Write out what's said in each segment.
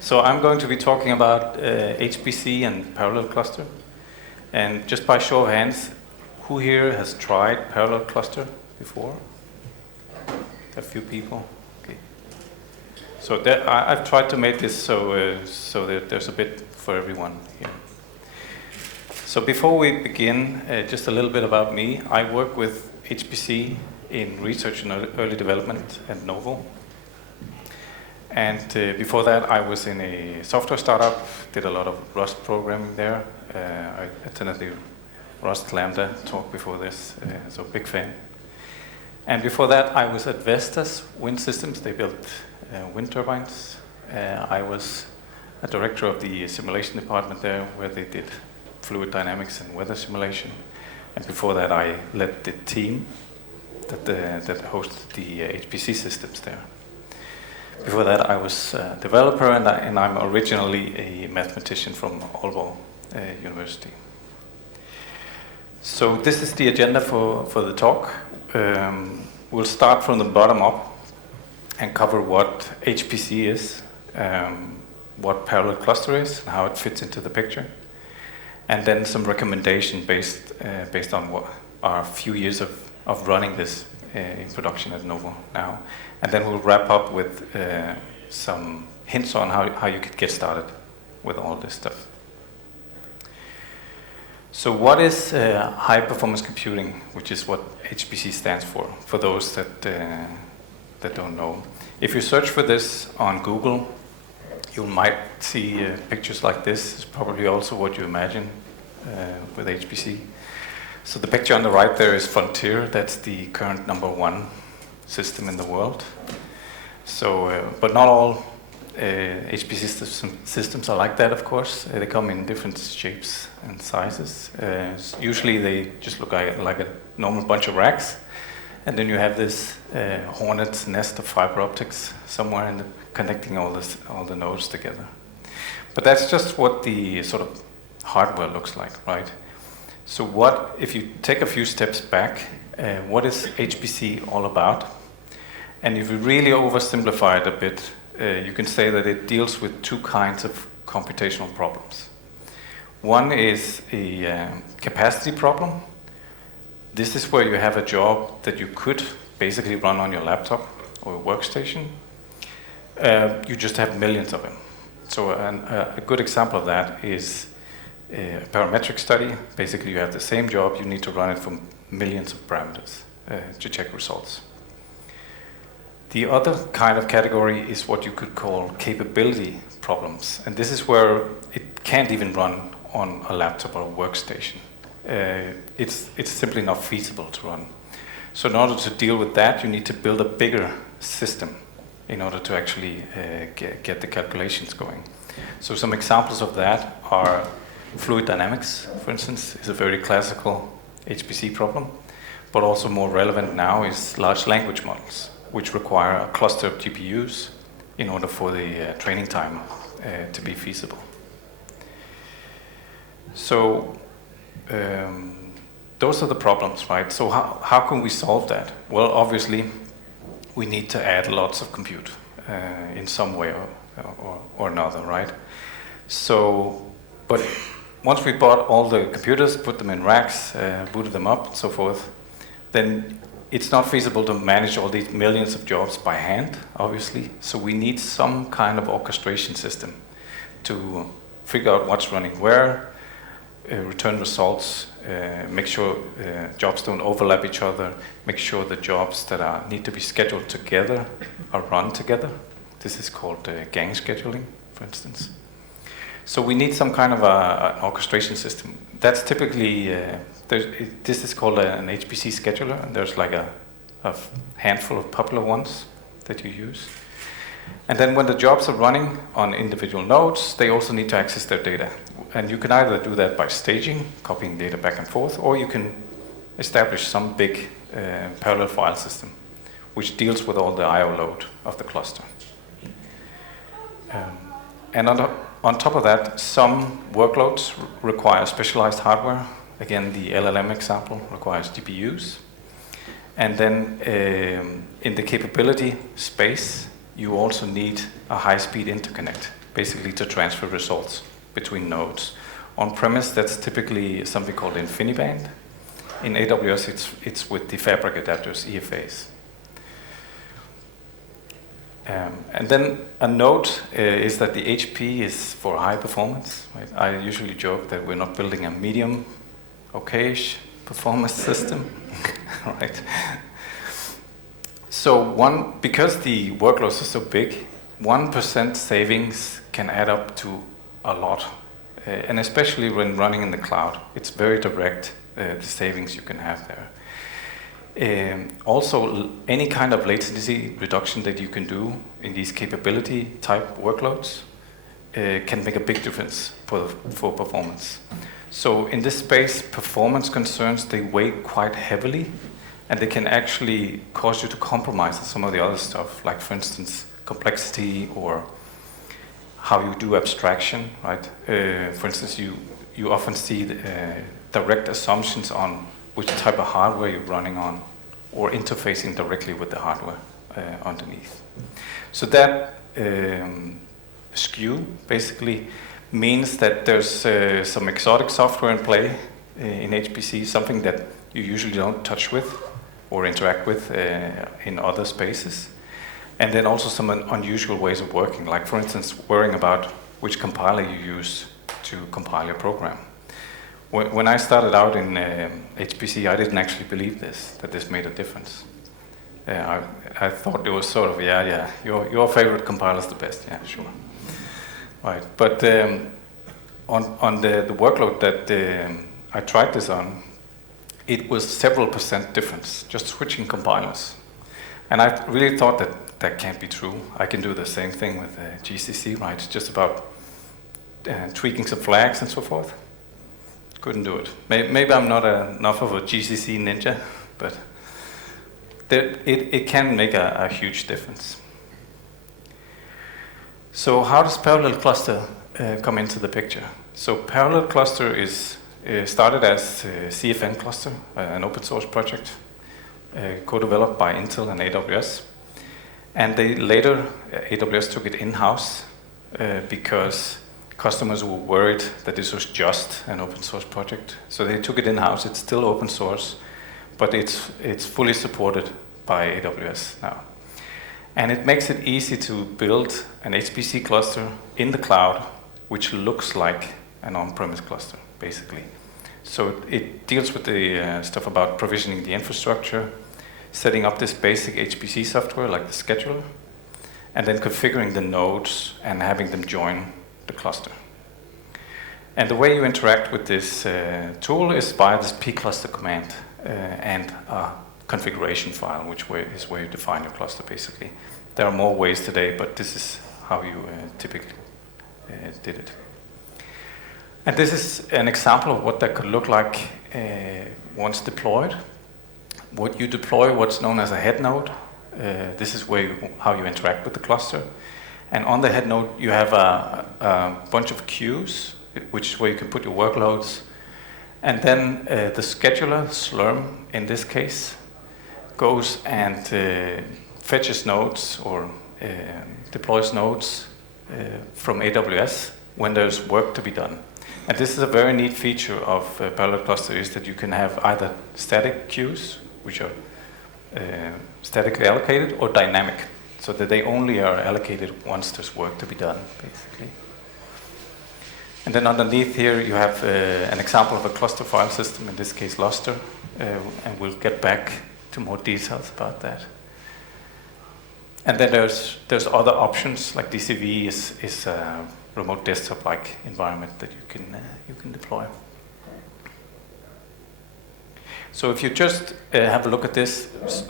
So I'm going to be talking about HPC and parallel cluster. And just by show of hands, who here has tried parallel cluster before? A few people. Okay. So I've tried to make this so that there's a bit for everyone here. So before we begin, just a little bit about me. I work with HPC in research and early development at Novo. And before that, I was in a software startup, did a lot of Rust programming there. I attended the Rust Lambda talk before this, so big fan. And before that, I was at Vestas Wind Systems. They built wind turbines. I was a director of the simulation department there, where they did fluid dynamics and weather simulation. And before that, I led the team that hosted the HPC systems there. Before that, I was a developer, and I'm originally a mathematician from Aalborg University. So this is the agenda for the talk. We'll start from the bottom up and cover what HPC is, what parallel cluster is, and how it fits into the picture, and then some recommendation based on what our few years of running this in production at Novo now. And then we'll wrap up with some hints on how you could get started with all this stuff. So what is high performance computing, which is what HPC stands for those that don't know. If you search for this on Google, you might see pictures like this. It's probably also what you imagine with HPC. So the picture on the right there is Frontier. That's the current #1 system in the world. So, but not all HPC systems are like that, of course. They come in different shapes and sizes. Usually they just look like a normal bunch of racks. And then you have this hornet's nest of fiber optics somewhere connecting all the nodes together. But that's just what the sort of hardware looks like, right? So what, if you take a few steps back, what is HPC all about? And if you really oversimplify it a bit, you can say that it deals with two kinds of computational problems. One is a capacity problem. This is where you have a job that you could basically run on your laptop or workstation. You just have millions of them. So a good example of that is a parametric study. Basically, you have the same job, you need to run it from millions of parameters to check results. The other kind of category is what you could call capability problems. And this is where it can't even run on a laptop or a workstation. It's simply not feasible to run. So in order to deal with that, you need to build a bigger system in order to actually get the calculations going. So some examples of that are fluid dynamics, for instance, is a very classical HPC problem, but also more relevant now is large language models, which require a cluster of GPUs in order for the training time to be feasible. So those are the problems, right? So how can we solve that? Well, obviously, we need to add lots of compute in some way or another, right? So, but once we bought all the computers, put them in racks, booted them up, and so forth, then it's not feasible to manage all these millions of jobs by hand, obviously. So we need some kind of orchestration system to figure out what's running where, return results, make sure jobs don't overlap each other, make sure the jobs that need to be scheduled together are run together. This is called gang scheduling, for instance. So we need some kind of an orchestration system. That's typically, this is called an HPC scheduler, and there's like a handful of popular ones that you use. And then when the jobs are running on individual nodes, they also need to access their data. And you can either do that by staging, copying data back and forth, or you can establish some big parallel file system, which deals with all the I/O load of the cluster. And on top of that, some workloads require specialized hardware. Again, the LLM example requires GPUs. And then in the capability space, you also need a high-speed interconnect basically to transfer results between nodes. On-premise, that's typically something called InfiniBand. In AWS, it's with the fabric adapters, EFAs. And then a note is that the HP is for high performance. Right? I usually joke that we're not building a medium, okay-ish performance system, right? So because the workloads are so big, 1% savings can add up to a lot. And especially when running in the cloud, it's very direct, the savings you can have there. Also, any kind of latency reduction that you can do in these capability type workloads can make a big difference for performance. So in this space, performance concerns, they weigh quite heavily, and they can actually cause you to compromise on some of the other stuff, like for instance, complexity or how you do abstraction, right? For instance, you often see direct assumptions on which type of hardware you're running on, or interfacing directly with the hardware underneath. So that skew basically means that there's some exotic software in play in HPC, something that you usually don't touch with or interact with in other spaces. And then also some unusual ways of working, like for instance, worrying about which compiler you use to compile your program. When I started out in HPC, I didn't actually believe that this made a difference. I thought it was sort of, yeah, your favorite compiler is the best, yeah, sure. Right, but on the workload that I tried this on, it was several % difference, just switching compilers. And I really thought that can't be true. I can do the same thing with GCC, right? It's just about tweaking some flags and so forth. Couldn't do it. Maybe I'm not enough of a GCC ninja, but it can make a huge difference. So how does ParallelCluster come into the picture? So ParallelCluster is started as CFN Cluster, an open source project, co-developed by Intel and AWS. And they later, AWS took it in-house because customers were worried that this was just an open source project. So they took it in-house. It's still open source, but it's fully supported by AWS now. And it makes it easy to build an HPC cluster in the cloud, which looks like an on-premise cluster, basically. So it deals with the stuff about provisioning the infrastructure, setting up this basic HPC software like the scheduler, and then configuring the nodes and having them join the cluster. And the way you interact with this tool is by this pcluster command and a configuration file, which is where you define your cluster, basically. There are more ways today, but this is how you typically did it. And this is an example of what that could look like once deployed. What you deploy, what's known as a head node. This is how you interact with the cluster. And on the head node, you have a bunch of queues, which is where you can put your workloads. And then the scheduler, Slurm in this case, goes and fetches nodes or deploys nodes from AWS when there's work to be done. And this is a very neat feature of ParallelCluster, is that you can have either static queues, which are statically allocated, or dynamic, so that they only are allocated once there's work to be done, basically. And then underneath here, you have an example of a cluster file system, in this case, Luster, and we'll get back to more details about that. And then there's other options, like DCV is a remote desktop-like environment that you can deploy. So if you just have a look at this,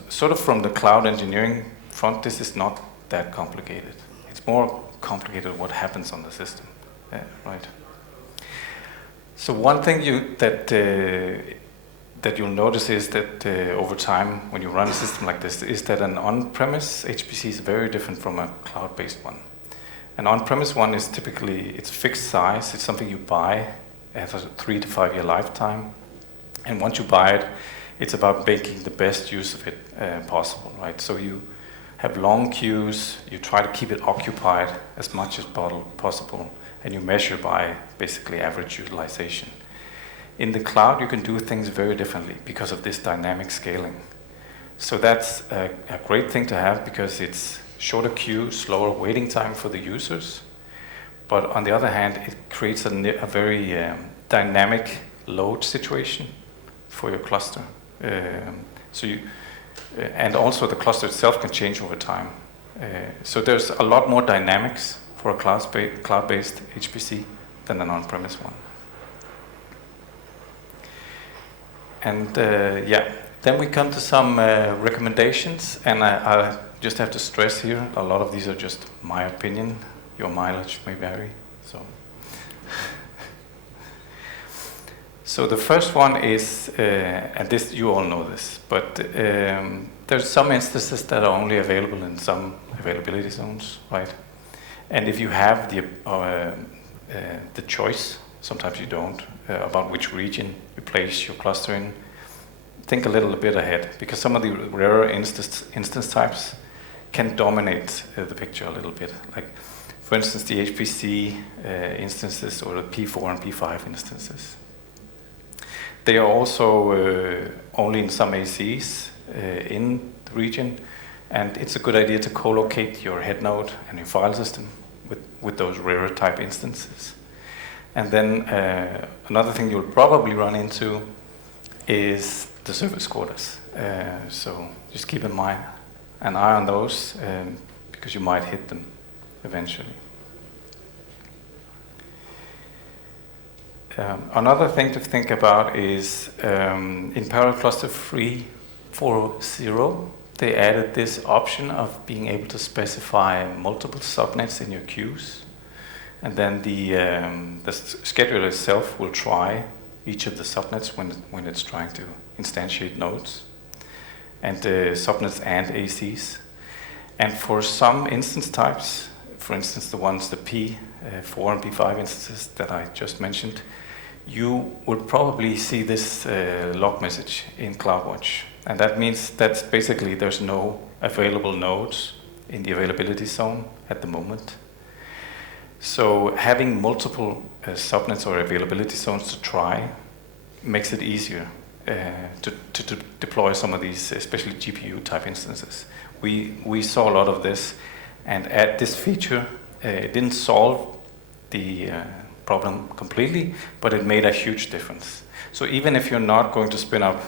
sort of from the cloud engineering front, this is not that complicated. It's more complicated what happens on the system, right? So one thing that you'll notice is that over time, when you run a system like this, is that an on-premise HPC is very different from a cloud-based one. An on-premise one is typically, it's fixed size, it's something you buy, it has a 3 to 5 year lifetime. And once you buy it, it's about making the best use of it possible, right? So you have long queues, you try to keep it occupied as much as possible, and you measure by basically average utilization. In the cloud, you can do things very differently because of this dynamic scaling. So that's a great thing to have because it's shorter queue, slower waiting time for the users. But on the other hand, it creates a very dynamic load situation for your cluster. And also the cluster itself can change over time. So there's a lot more dynamics for a cloud-based HPC than an on-premise one. And then we come to some recommendations, and I just have to stress here, a lot of these are just my opinion. Your mileage may vary. So the first one is, and this you all know this, but there's some instances that are only available in some availability zones, right? And if you have the choice, sometimes you don't, about which region you place your cluster in, think a little bit ahead, because some of the rarer instance types can dominate the picture a little bit. Like, for instance, the HPC instances or the P4 and P5 instances. They are also only in some ACs in the region, and it's a good idea to co-locate your head node and your file system with those rarer type instances. And then another thing you'll probably run into is the service quotas. So just keep an eye on those because you might hit them eventually. Another thing to think about is in ParallelCluster 3.4.0, they added this option of being able to specify multiple subnets in your queues. And then the scheduler itself will try each of the subnets when it's trying to instantiate nodes, and subnets and ACs. And for some instance types, for instance, the P4 and P5 instances that I just mentioned, you will probably see this log message in CloudWatch. And that means that basically there's no available nodes in the availability zone at the moment. So having multiple subnets or availability zones to try makes it easier to deploy some of these, especially GPU type instances. We saw a lot of this, and add this feature, it didn't solve the problem completely, but it made a huge difference. So even if you're not going to spin up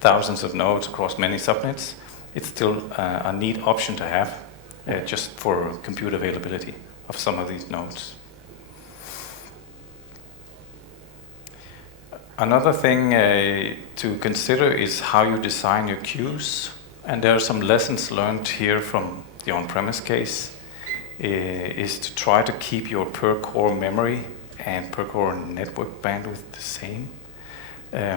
thousands of nodes across many subnets, it's still a neat option to have just for compute availability of some of these nodes. Another thing to consider is how you design your queues. And there are some lessons learned here from the on-premise case, is to try to keep your per-core memory and per-core network bandwidth the same.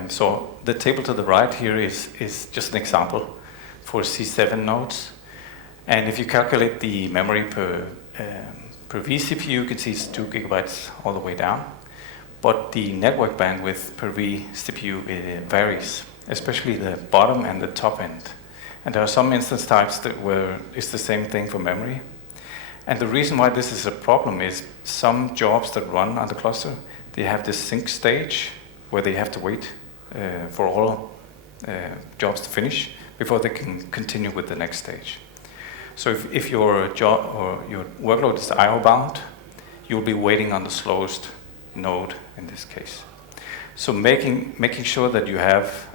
So the table to the right here is just an example for C7 nodes. And if you calculate the memory per vCPU, you can see it's 2 gigabytes all the way down. But the network bandwidth per vCPU varies, especially the bottom and the top end. And there are some instance types where it's the same thing for memory. And the reason why this is a problem is some jobs that run on the cluster, they have this sync stage where they have to wait for all jobs to finish before they can continue with the next stage. So if your job or your workload is I/O bound, you'll be waiting on the slowest node in this case. So making sure that you have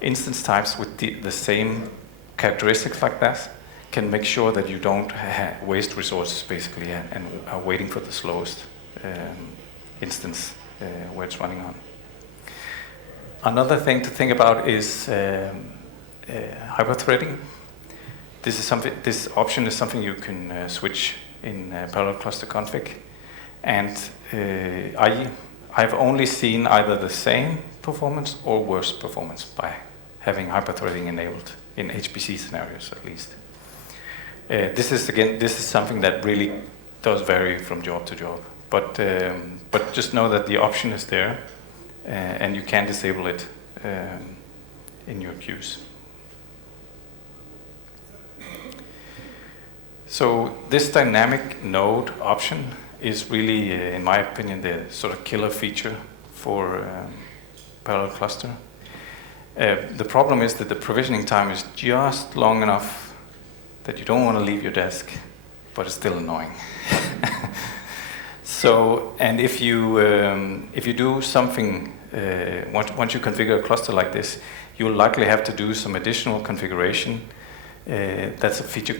instance types with the same characteristics like that can make sure that you don't waste resources basically and are waiting for the slowest instance where it's running on. Another thing to think about is hyperthreading. This option is something you can switch in ParallelCluster config, and I've only seen either the same performance or worse performance by having hyperthreading enabled in HPC scenarios at least. This is something that really does vary from job to job, but just know that the option is there, and you can disable it in your queues. So this dynamic node option is really, in my opinion, the sort of killer feature for parallel cluster. The problem is that the provisioning time is just long enough that you don't want to leave your desk, but it's still annoying. So, and if you do something, once you configure a cluster like this, you'll likely have to do some additional configuration. That's a feature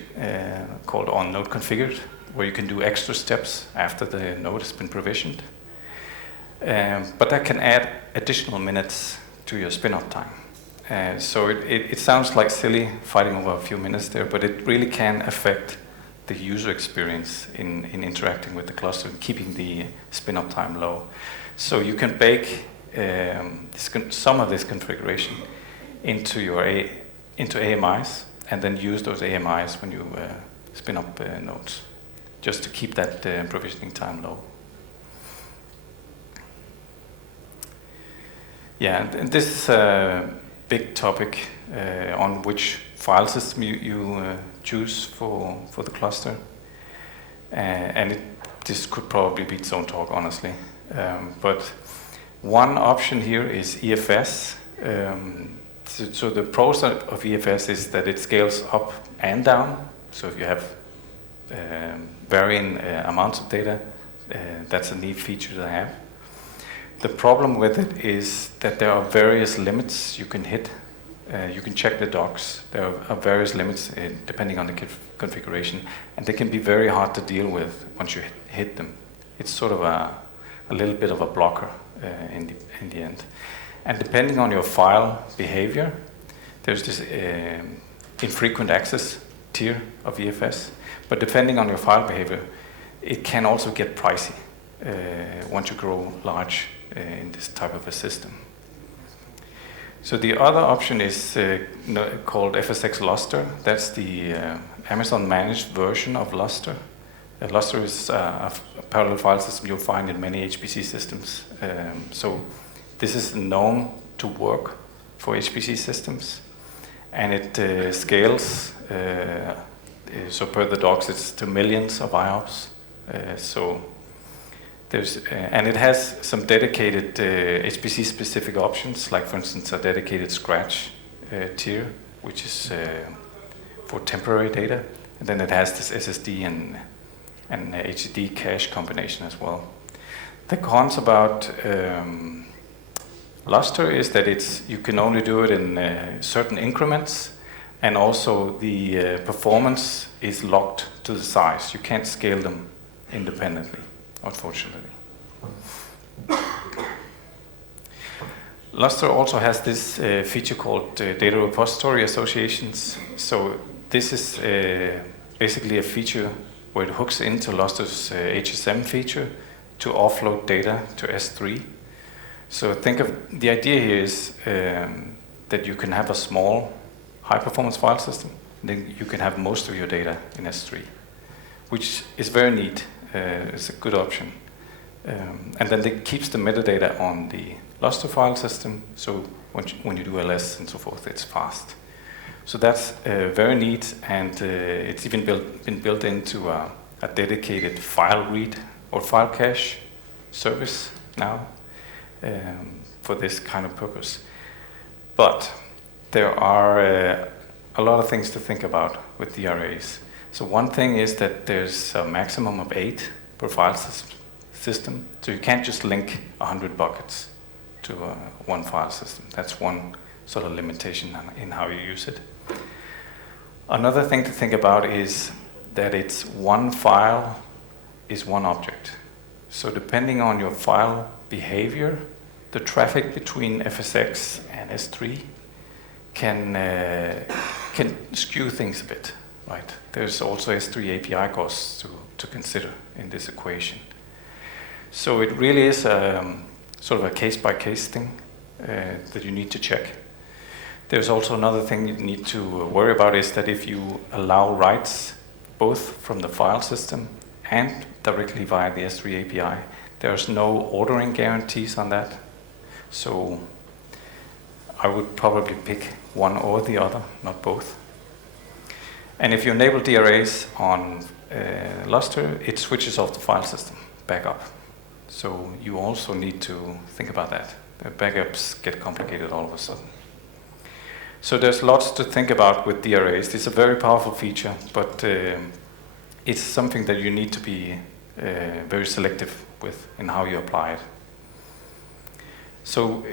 called on-node configured, where you can do extra steps after the node has been provisioned. But that can add additional minutes to your spin-up time. So it sounds like silly fighting over a few minutes there, but it really can affect the user experience in interacting with the cluster and keeping the spin-up time low. So you can bake some of this configuration into your into AMIs, and then use those AMIs when you spin up nodes, just to keep that provisioning time low. Yeah, and this is a big topic on which file system you choose for the cluster. And this could probably be its own talk, honestly. But one option here is EFS. So the pros of EFS is that it scales up and down. So if you have varying amounts of data, that's a neat feature to have. The problem with it is that there are various limits you can hit. You can check the docs. There are various limits depending on the configuration, and they can be very hard to deal with once you hit them. It's sort of a little bit of a blocker in the end. And depending on your file behavior, there's this infrequent access tier of EFS. But depending on your file behavior, it can also get pricey once you grow large in this type of a system. So the other option is called FSX Lustre. That's the Amazon managed version of Lustre. Lustre is a parallel file system you'll find in many HPC systems. So this is known to work for HPC systems, and it scales. So per the docs, it's to millions of IOPS. So there's and it has some dedicated HPC specific options, like for instance a dedicated scratch tier, which is for temporary data, and then it has this SSD and HDD cache combination as well. The cons about Lustre is that you can only do it in certain increments, and also the performance is locked to the size. You can't scale them independently, unfortunately. Lustre also has this feature called data repository associations. So this is basically a feature where it hooks into Lustre's HSM feature to offload data to S3. So think of the idea here is that you can have a small high-performance file system, then you can have most of your data in S3, which is very neat. It's a good option. And then it keeps the metadata on the Lustre file system, so when you do LS and so forth, it's fast. So that's very neat, and it's even been built into a dedicated file read or file cache service now for this kind of purpose. But there are a lot of things to think about with DRAs. So one thing is that there's a maximum of 8 per file system, so you can't just link 100 buckets to one file system. That's one sort of limitation in how you use it. Another thing to think about is that it's one file is one object. So depending on your file behavior, the traffic between FSX and S3 can skew things a bit, right? There's also S3 API costs to consider in this equation. So it really is sort of a case-by-case thing that you need to check. There's also another thing you need to worry about is that if you allow writes both from the file system and directly via the S3 API, there's no ordering guarantees on that. So I would probably pick one or the other, not both. And if you enable DRAs on Lustre, it switches off the file system backup. So you also need to think about that. Backups get complicated all of a sudden. So there's lots to think about with DRAs. It's a very powerful feature, but it's something that you need to be very selective with in how you apply it. So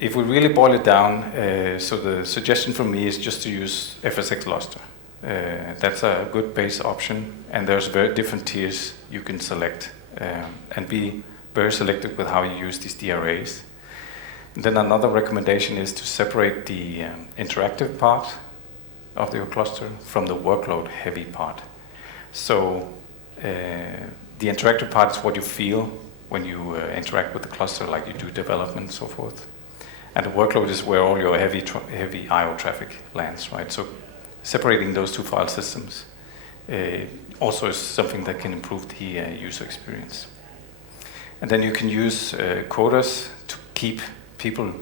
if we really boil it down, so the suggestion from me is just to use FSx Lustre. That's a good base option, and there's very different tiers you can select, and be very selective with how you use these DRAs. And then another recommendation is to separate the interactive part of your cluster from the workload heavy part. So the interactive part is what you feel when you interact with the cluster, like you do development and so forth. And the workload is where all your heavy I/O traffic lands, right? So separating those two file systems also is something that can improve the user experience. And then you can use quotas to keep people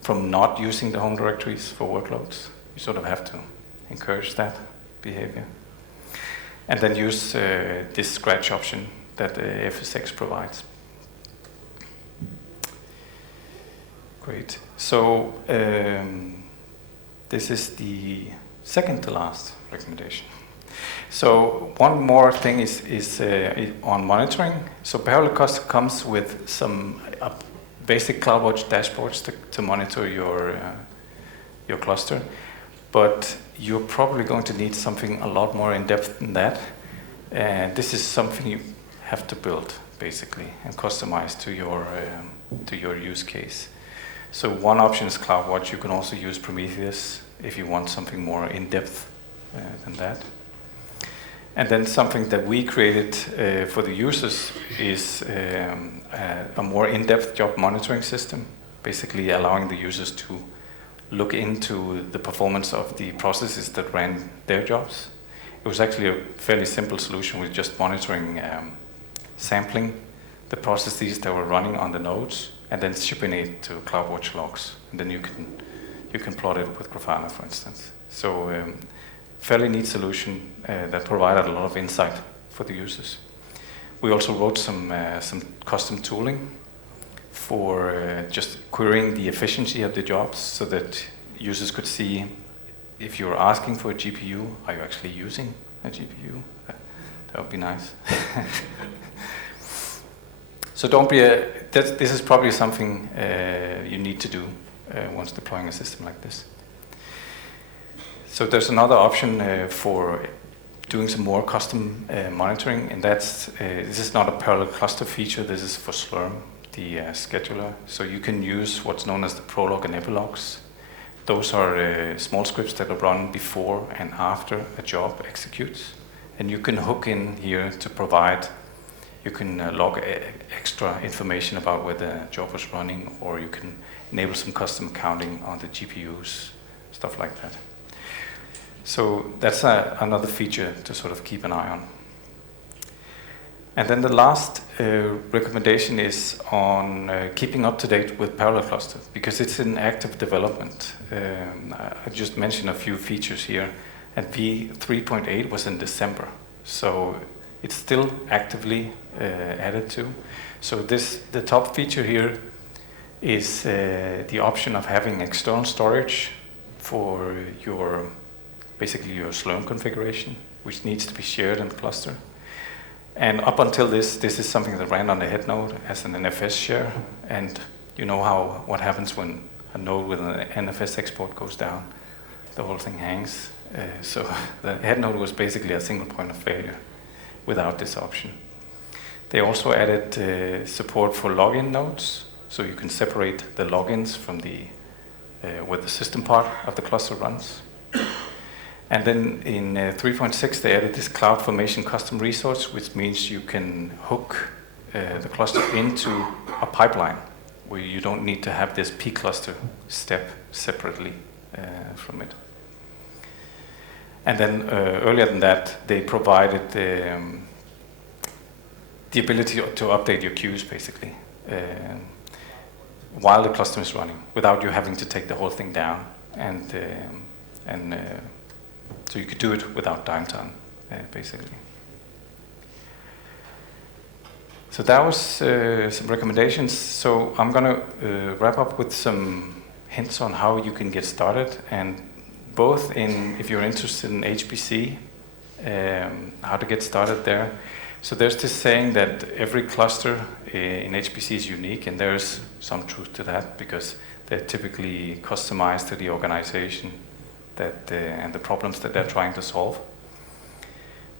from not using the home directories for workloads. You sort of have to encourage that behavior. And then use this scratch option that FSx provides. Great. So this is the second to last recommendation. So one more thing is on monitoring. So ParallelCluster comes with some basic CloudWatch dashboards to monitor your cluster, but you're probably going to need something a lot more in depth than that. And this is something you have to build basically and customize to your use case. So one option is CloudWatch. You can also use Prometheus if you want something more in depth than that. And then something that we created for the users is a more in-depth job monitoring system, basically allowing the users to look into the performance of the processes that ran their jobs. It was actually a fairly simple solution with just monitoring, sampling the processes that were running on the nodes, and then shipping it to CloudWatch logs. And then you can plot it with Grafana, for instance. So fairly neat solution that provided a lot of insight for the users. We also wrote some custom tooling for just querying the efficiency of the jobs so that users could see if you're asking for a GPU, are you actually using a GPU? That would be nice. So don't be this is probably something you need to do once deploying a system like this. So there's another option for doing some more custom monitoring, and that's this is not a parallel cluster feature. This is for Slurm, the scheduler. So you can use what's known as the prologue and epilogues. Those are small scripts that are run before and after a job executes, and you can hook in here to provide. You can log extra information about where the job was running, or you can enable some custom counting on the GPUs, stuff like that. So that's another feature to sort of keep an eye on. And then the last recommendation is on keeping up to date with ParallelCluster, because it's in active development. I just mentioned a few features here, and v3.8 was in December, so it's still actively added to. So the top feature here is the option of having external storage for basically your Slurm configuration, which needs to be shared in the cluster. And up until this is something that ran on the head node as an NFS share, and you know what happens when a node with an NFS export goes down. The whole thing hangs. So the head node was basically a single point of failure without this option. They also added support for login nodes, so you can separate the logins from where the system part of the cluster runs. And then in 3.6 they added this CloudFormation custom resource, which means you can hook the cluster into a pipeline where you don't need to have this p-cluster step separately from it. And then earlier than that, they provided the ability to update your queues, basically, while the cluster is running, without you having to take the whole thing down and So you could do it without downtime, basically. So that was some recommendations. So I'm going to wrap up with some hints on how you can get started, and both in, if you're interested in HPC, how to get started there. So there's this saying that every cluster in HPC is unique, and there's some truth to that, because they're typically customized to the organization that and the problems that they're trying to solve.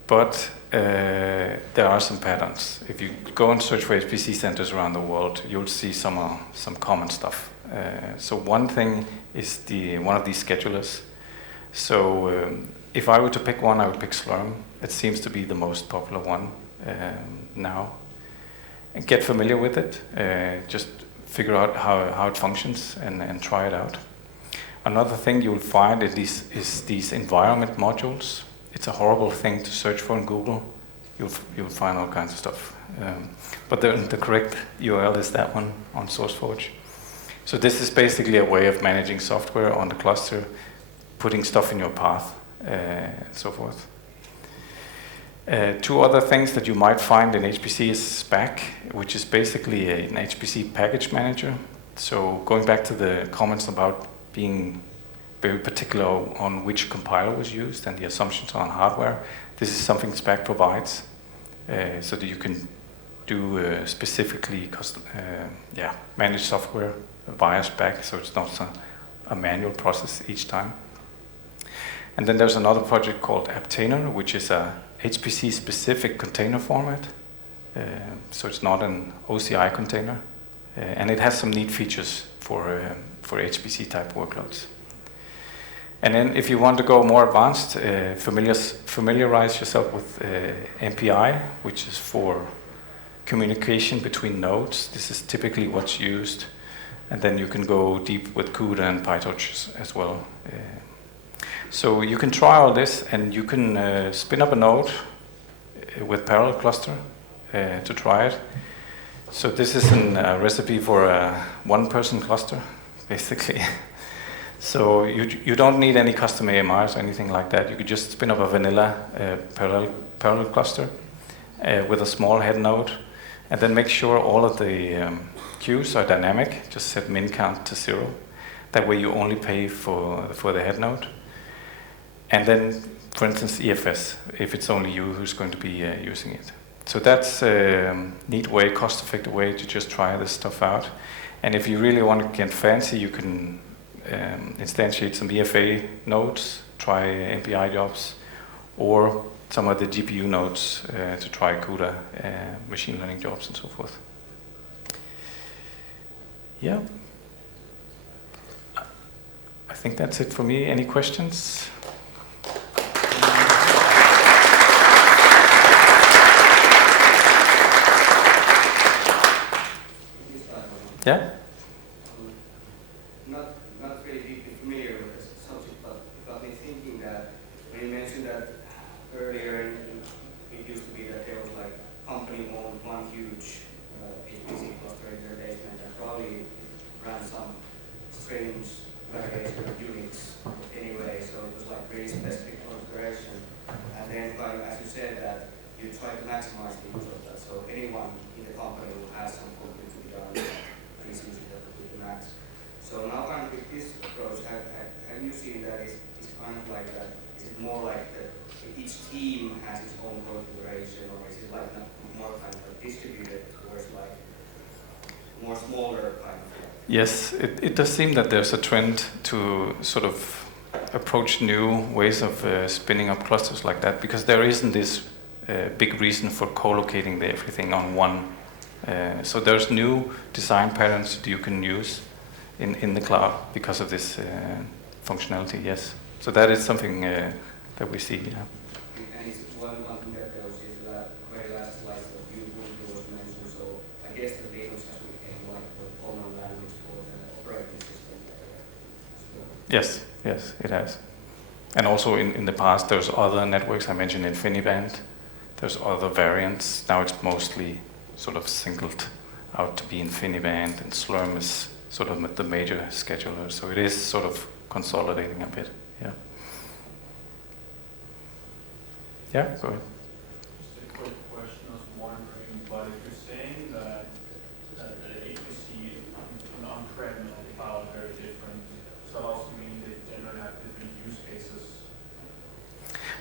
But there are some patterns. If you go and search for HPC centers around the world, you'll see some common stuff. So one thing is one of these schedulers. So if I were to pick one, I would pick Slurm. It seems to be the most popular one now. And get familiar with it. Just figure out how it functions and try it out. Another thing you'll find is these environment modules. It's a horrible thing to search for in Google. You'll find all kinds of stuff. But the correct URL is that one on SourceForge. So this is basically a way of managing software on the cluster, putting stuff in your path, and so forth. Two other things that you might find in HPC is SPAC, which is basically an HPC package manager. So going back to the comments about being very particular on which compiler was used and the assumptions on hardware, this is something SPAC provides, so that you can do specifically manage software via SPAC, so it's not a manual process each time. And then there's another project called Aptainer, which is a HPC-specific container format. So it's not an OCI container. And it has some neat features for HPC-type workloads. And then if you want to go more advanced, familiarize yourself with MPI, which is for communication between nodes. This is typically what's used. And then you can go deep with CUDA and PyTorch as well. So you can try all this, and you can spin up a node with ParallelCluster to try it. So this is a recipe for a one-person cluster, basically. So you don't need any custom AMIs or anything like that. You could just spin up a vanilla ParallelCluster with a small head node, and then make sure all of the queues are dynamic. Just set min count to 0. That way you only pay for the head node. And then, for instance, EFS, if it's only you who's going to be using it. So that's a neat way, cost-effective way to just try this stuff out. And if you really want to get fancy, you can instantiate some EFA nodes, try MPI jobs, or some of the GPU nodes to try CUDA machine learning jobs and so forth. Yeah. I think that's it for me. Any questions? Yeah? Not really deeply familiar with this subject, but it got me thinking that when you mentioned that earlier, it used to be that there was like company owned one huge HPC cluster in their basement, and probably ran some strange variation of Unix anyway, so it was like really specific configuration. And then kind of, as you said, that you try to maximize the use of that, so anyone in the company who has some compute to be done, please use it to the max. So now kind of with this approach, have you seen that it's kind of like that, is it more like that each team has its own configuration, or is it like more kind of distributed, or is it like more smaller kind of? Yes, it does seem that there's a trend to sort of approach new ways of spinning up clusters like that, because there isn't this big reason for co-locating everything on one. So there's new design patterns that you can use in the cloud because of this functionality, yes. So that is something that we see, yeah. And it's one thing that goes is that very last slide that you was mentioned, so I guess the Linux has become like the common language for the operating system as well. Yes, it has. And also in the past, there's other networks. I mentioned InfiniBand. There's other variants. Now it's mostly sort of singled out to be InfiniBand, and Slurm is sort of the major scheduler. So it is sort of consolidating a bit, yeah. Yeah, go ahead. Just a quick question. I was wondering, but if you're saying that the HPC on-prem and on cloud are very different, does that also mean they generally have different use cases?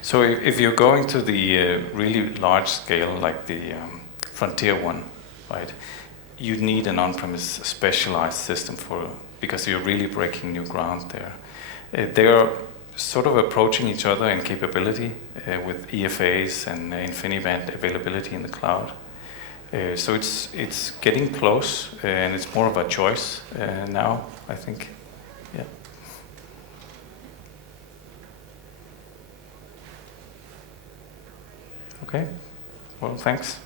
So if you're going to the really large scale, like the frontier one, right, you need an on-premise specialized system because you're really breaking new ground there. They're sort of approaching each other in capability with EFAs and InfiniBand availability in the cloud. So it's getting close, and it's more of a choice now, I think. Yeah. Okay. Well, thanks.